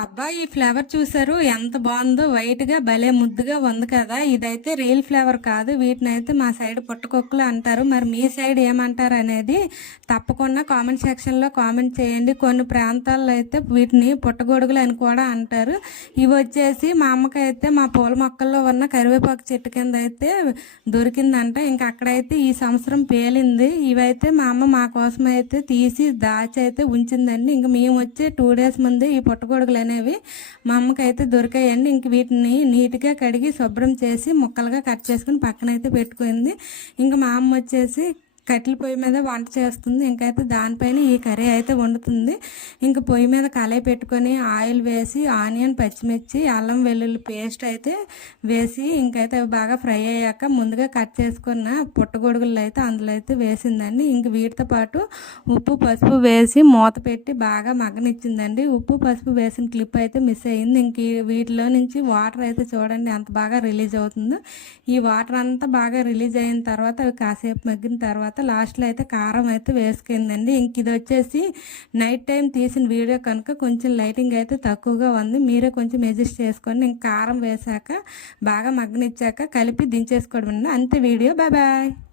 అబ్బా ఈ ఫ్లేవర్ చూసారు ఎంత బాగుందో వైట్గా భలే ముద్దుగా ఉంది కదా. ఇదైతే రియల్ ఫ్లేవర్ కాదు. వీటిని అయితే మా సైడ్ పుట్టకొక్కులు అంటారు. మరి మీ సైడ్ ఏమంటారు అనేది తప్పకుండా కామెంట్ సెక్షన్లో కామెంట్ చేయండి. కొన్ని ప్రాంతాల్లో అయితే వీటిని పుట్టగొడుగులు అని కూడా అంటారు. ఇవి వచ్చేసి మా అమ్మకైతే మా పూల మొక్కల్లో ఉన్న కరివేపాకు చెట్టు కింద అయితే దొరికిందంట. ఇంకా అక్కడైతే ఈ సంవత్సరం పేలింది. ఇవైతే మా అమ్మ మా కోసం అయితే తీసి దాచి అయితే ఉంచిందండి. ఇంకా మేము వచ్చే టూ డేస్ ముందే ఈ పుట్టగొడుగులు అనేవి మా అమ్మకైతే దొరికాయండి. ఇంక వీటిని నీట్గా కడిగి శుభ్రం చేసి ముక్కలుగా కట్ చేసుకుని పక్కన అయితే పెట్టుకుంది. ఇంకా మా అమ్మ వచ్చేసి కట్టెల పొయ్యి మీద వంట చేస్తుంది. ఇంకైతే దానిపైన ఈ కర్రీ అయితే వండుతుంది. ఇంక పొయ్యి మీద కళాయి పెట్టుకొని ఆయిల్ వేసి ఆనియన్ పచ్చిమిర్చి అల్లం వెల్లుల్లి పేస్ట్ అయితే వేసి ఇంకైతే అవి బాగా ఫ్రై అయ్యాక ముందుగా కట్ చేసుకున్న పుట్టగొడుగులు అయితే అందులో అయితే వేసిందండి. ఇంక వీటితో పాటు ఉప్పు పసుపు వేసి మూత పెట్టి బాగా మగ్గనిచ్చిందండి. ఉప్పు పసుపు వేసిన క్లిప్ అయితే మిస్ అయ్యింది. ఇంక వీటిలో నుంచి వాటర్ అయితే చూడండి ఎంత బాగా రిలీజ్ అవుతుందో. ఈ వాటర్ అంతా బాగా రిలీజ్ అయిన తర్వాత అవి కాసేపు మగ్గిన తర్వాత లాస్ట్లో అయితే కారం అయితే వేసుకుందండి. ఇంక ఇది వచ్చేసి నైట్ టైం తీసిన వీడియో కనుక కొంచెం లైటింగ్ అయితే తక్కువగా ఉంది. మీరే కొంచెం అడ్జస్ట్ చేసుకోండి ఇంక కారం వేసాక బాగా మగ్గనిచ్చాక కలిపి దించేసుకోవడం అంతే వీడియో. Bye bye.